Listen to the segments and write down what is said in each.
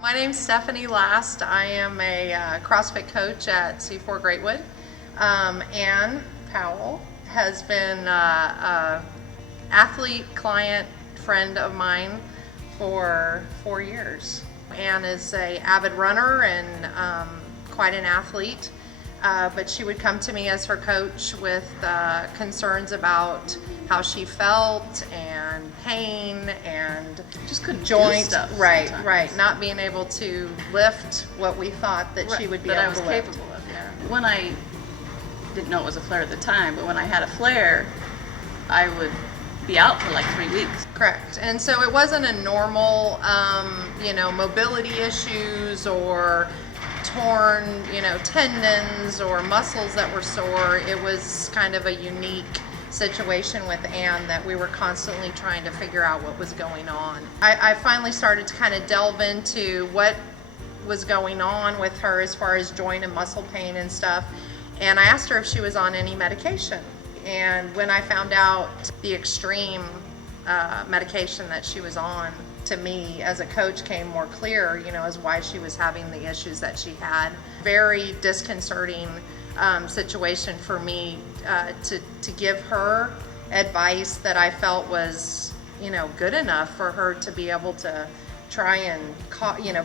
My name's Stephanie Last. I am a CrossFit coach at C4 Greatwood. Ann Powell has been an athlete, client, friend of mine for 4 years. Ann is an avid runner and quite an athlete, but she would come to me as her coach with concerns about how she felt and pain and just couldn't joint do stuff right sometimes. Right, not being able to lift what we thought that she would be able to lift. That I was capable of, yeah. When I didn't know it was a flare at the time, but when I had a flare, I would be out for like 3 weeks. Correct. And so it wasn't a normal mobility issues or torn tendons or muscles that were sore. It was kind of a unique situation with Ann that we were constantly trying to figure out what was going on. I finally started to kind of delve into what was going on with her as far as joint and muscle pain and stuff, and I asked her if she was on any medication. And when I found out the extreme medication that she was on, to me as a coach came more clear, as why she was having the issues that she had. Very disconcerting situation for me to give her advice that I felt was good enough for her to be able to try and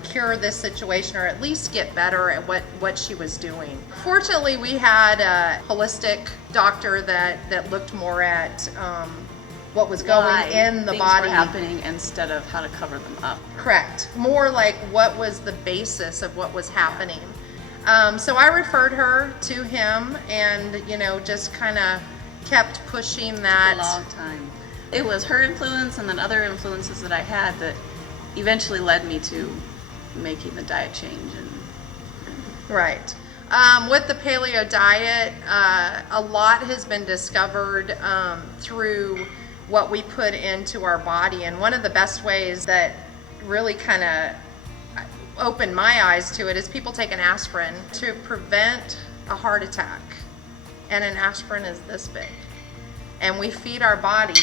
cure this situation, or at least get better at what she was doing. Fortunately, we had a holistic doctor that looked more at what was going in the body. Things were happening instead of how to cover them up. Correct. More like what was the basis of what was happening. So I referred her to him, and just kind of kept pushing that. A long time. It was her influence and then other influences that I had that eventually led me to making the diet change. Right. With the paleo diet, a lot has been discovered through what we put into our body, and one of the best ways that really kind of opened my eyes to it is people take an aspirin to prevent a heart attack, and an aspirin is this big, and we feed our body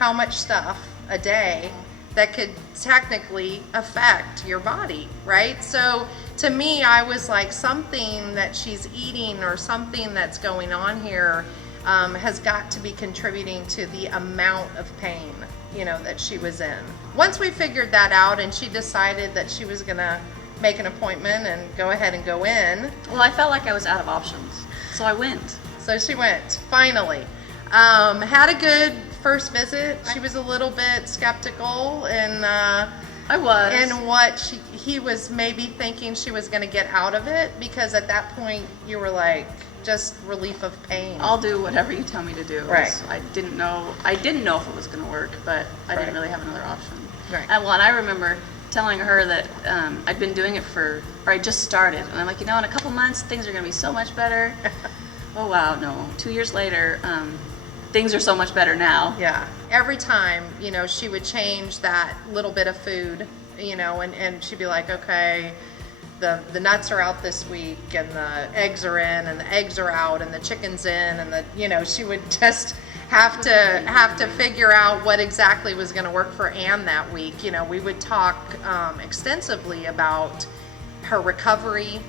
how much stuff a day that could technically affect your body, right? So to me, I was like, something that she's eating or something that's going on here has got to be contributing to the amount of pain that she was in. Once we figured that out and she decided that she was gonna make an appointment and go ahead and go in. Well, I felt like I was out of options, so I went. So she went, finally. Had a good first visit. She was a little bit skeptical and I was. And what he was maybe thinking she was gonna get out of it, because at that point you were like, just relief of pain. I'll do whatever you tell me to do. Right. I didn't know if it was going to work, but I didn't really have another option. Right. And I remember telling her that I'd been doing it I just started, and I'm like, in a couple months things are going to be so much better. Oh wow, no. 2 years later, things are so much better now. Yeah. Every time, she would change that little bit of food, and she'd be like, okay, the nuts are out this week, and the eggs are in, and the eggs are out, and the chicken's in, and she would just have to figure out what exactly was going to work for Ann that week. We would talk extensively about her recovery,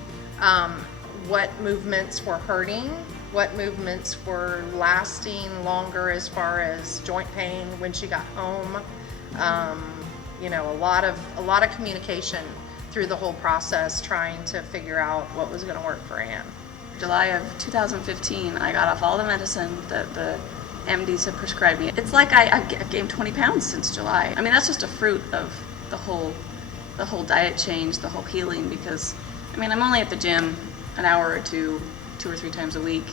what movements were hurting, what movements were lasting longer as far as joint pain when she got home. A lot of communication through the whole process, trying to figure out what was going to work for Ann. July of 2015, I got off all the medicine that the MDs had prescribed me. It's like I gained 20 pounds since July. I mean, that's just a fruit of the whole diet change, the whole healing, because, I'm only at the gym an hour or two or three times a week,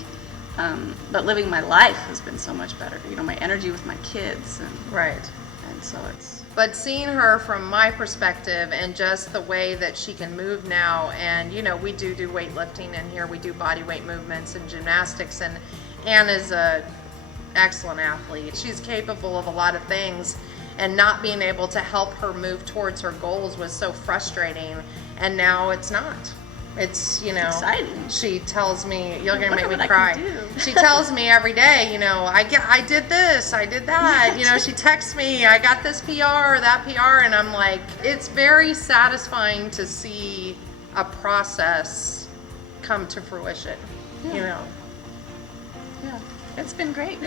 but living my life has been so much better. My energy with my kids. Right. And so it's... But seeing her from my perspective and just the way that she can move now, and we do weightlifting in here, we do body weight movements and gymnastics, and Ann is a excellent athlete. She's capable of a lot of things, and not being able to help her move towards her goals was so frustrating, and now it's not. It's, exciting. she tells me, you're going to Look make at me what I cry. can do. She tells me every day, I did this, I did that. She texts me, I got this PR or that PR, and I'm like, it's very satisfying to see a process come to fruition, Yeah. Yeah, it's been great.